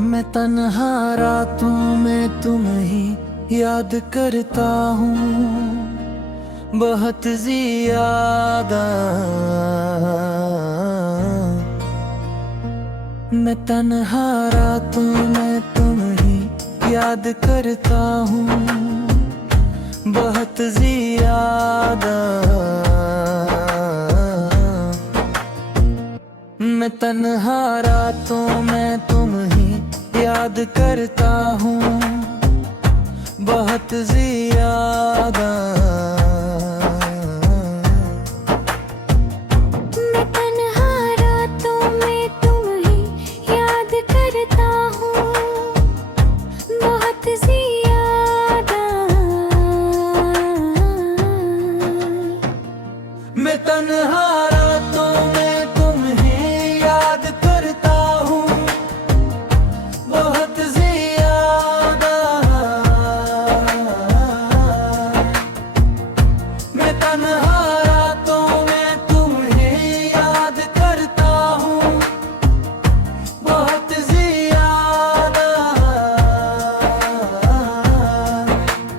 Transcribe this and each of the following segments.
मैं तन्हा रातों में तुम्हें ही याद करता हूँ, बहुत ज़्यादा। मैं तन्हा रातों में तुम्हें ही याद करता हूँ, बहुत ज़्यादा। मैं तन्हा रातों में तुम्हें याद करता हूँ, बहुत ज़्यादा। मैं तन्हा रातों में तुम्हें याद करता हूँ, बहुत ज़्यादा। मैं तन्हा रातों में तुम्हें याद करता हूँ, बहुत ज़्यादा। मैं तन्हा रातों में तुम्हें याद करता हूँ, बहुत ज़्यादा। मैं तन्हा रातों में तुम्हें याद करता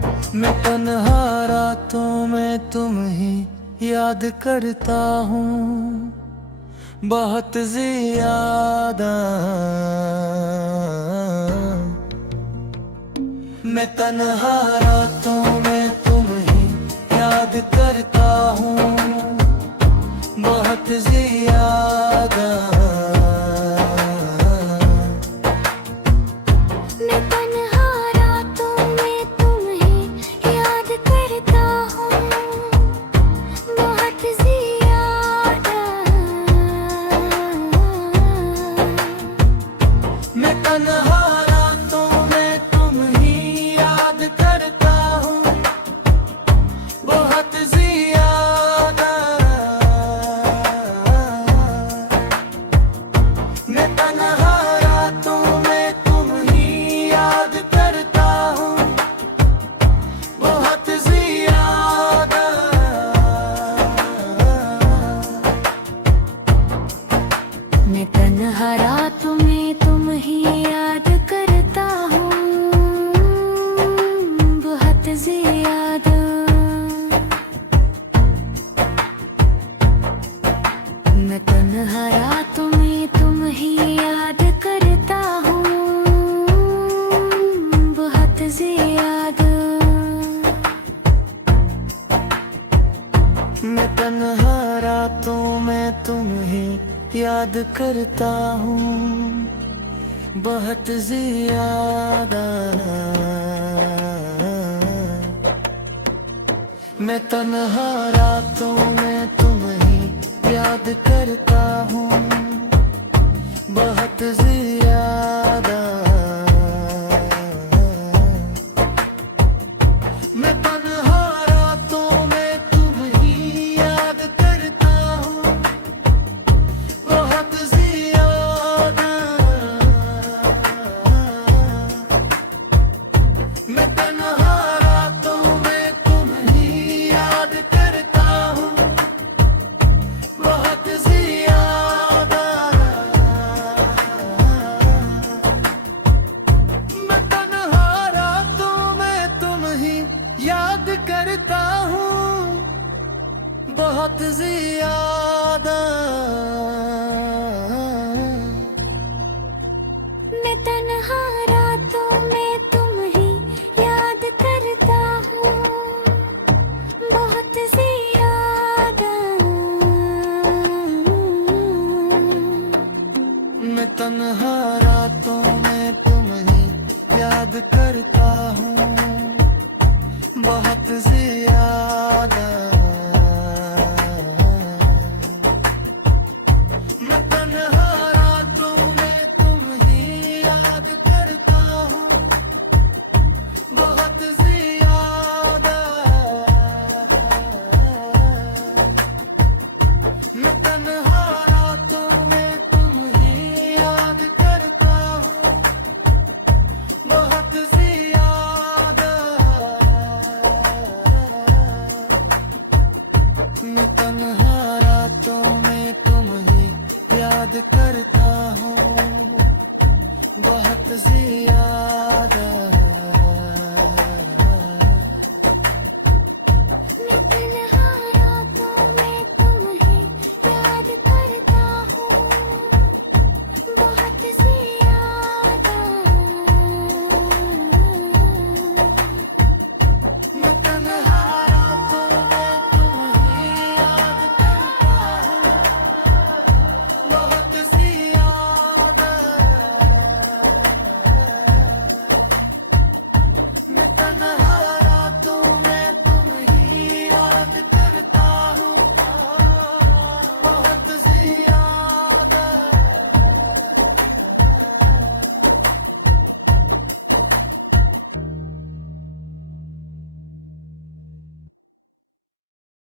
हूँ, बहुत ज़्यादा। मैं तन्हा रातों में तुम्हें याद करता हूँ, बहुत ज़्यादा। मैं तन्हा रातों में तुम्हें याद करता हूँ, बहुत ज़्यादा। मैं तन्हा रातों में तुम्हें याद करता हूँ, बहुत ज़्यादा। मैं तन्हा रातों में तुम्हें याद करता हूँ, बहुत ज़्यादा। मैं तन्हा रातों में तुम्हें याद करता हूँ, बहुत ज़्यादा। मैं तन्हा रातों में तुम्हें याद करता हूँ, बहुत ज़्यादा। मैं तन्हा रातों में तुम्हें याद करता हूँ, बहुत ज़्यादा। मैं तन्हा रातों में तुम्हें याद करता हूँ, बहुत ज़्यादा। मैं तन्हा रातों में तुम्हें याद करता हूँ, बहुत ज़्यादा। मैं तन्हा रातों में तुम्हें याद करता हूँ, बहुत ज़्यादा। मैं तन्हा रातों में तुम्हें याद करता हूँ, बहुत ज़्यादा। मैं तन्हा रातों में तुम्हें याद करता हूँ, बहुत ज़्यादा। मैं तन्हा रातों में तुम्हें याद करता हूँ, बहुत ज़्यादा। मैं तन्हा रातों में तुम्हें याद करता हूँ, बहुत ज़्यादा। मैं तन्हा रातों में तुम्हें याद करता हूँ, बहुत ज़्यादा। मैं तन्हा